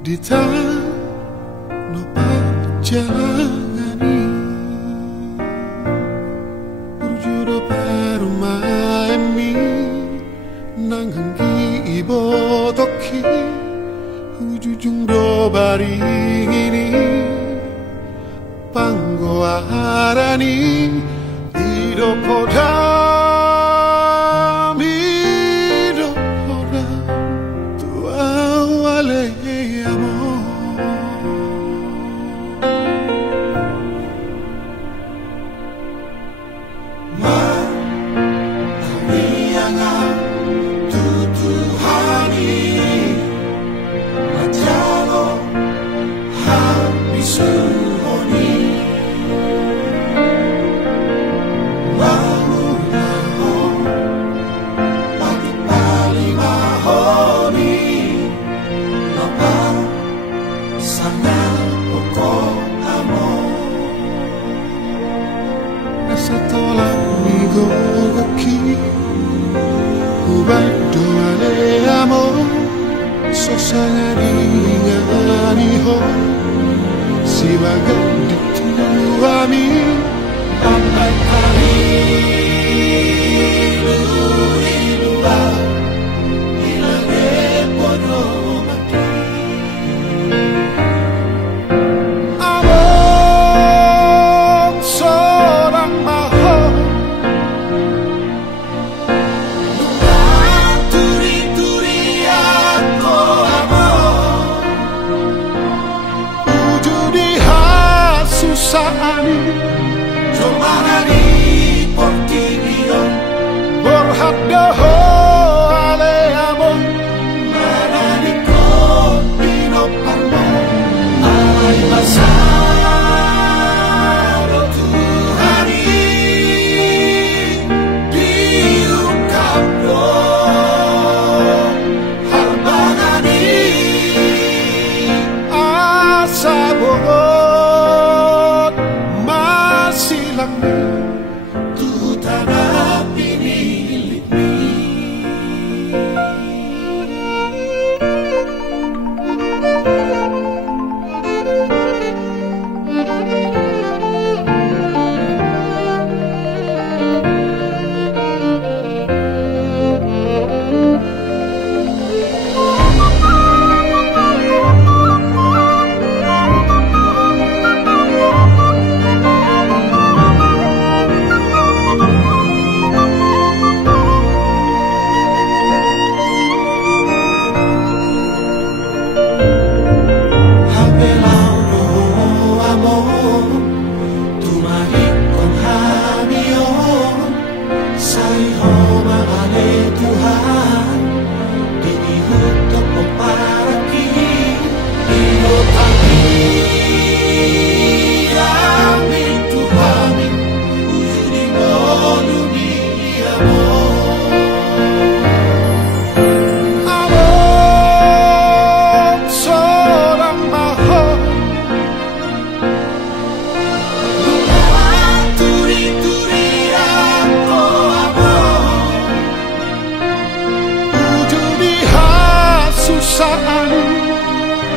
di tanah perjalani Urjudo permaemi nanghangi ibotoki Ujujung do baringini panggo arani ido podam tu awale amor ma kami yang tutuhani majalo habisuhoni si bagai dituami sampai kali lupa ilage podo mati amor seorang mahal turi-turi aku amor susani Giovanni Portinio Borhaddaho ale amor Manani Copino Parmo Ai Masaro Tuhari Diu Kapro Harbangani Asabogo tu tanah milik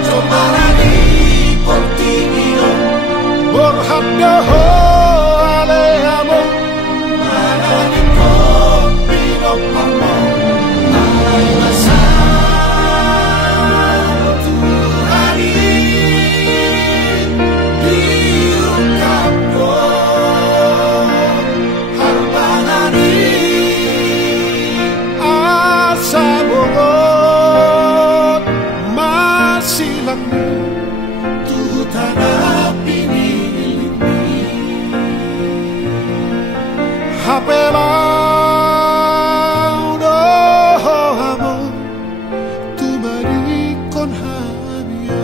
Giovanni Portinio Borhaddaho ale amor Manani Copino Parmo Ai Masaro Tuhari Diu Kapro Harbangani Asabogo tu tanah milik hapelau doh amor tu bari con habia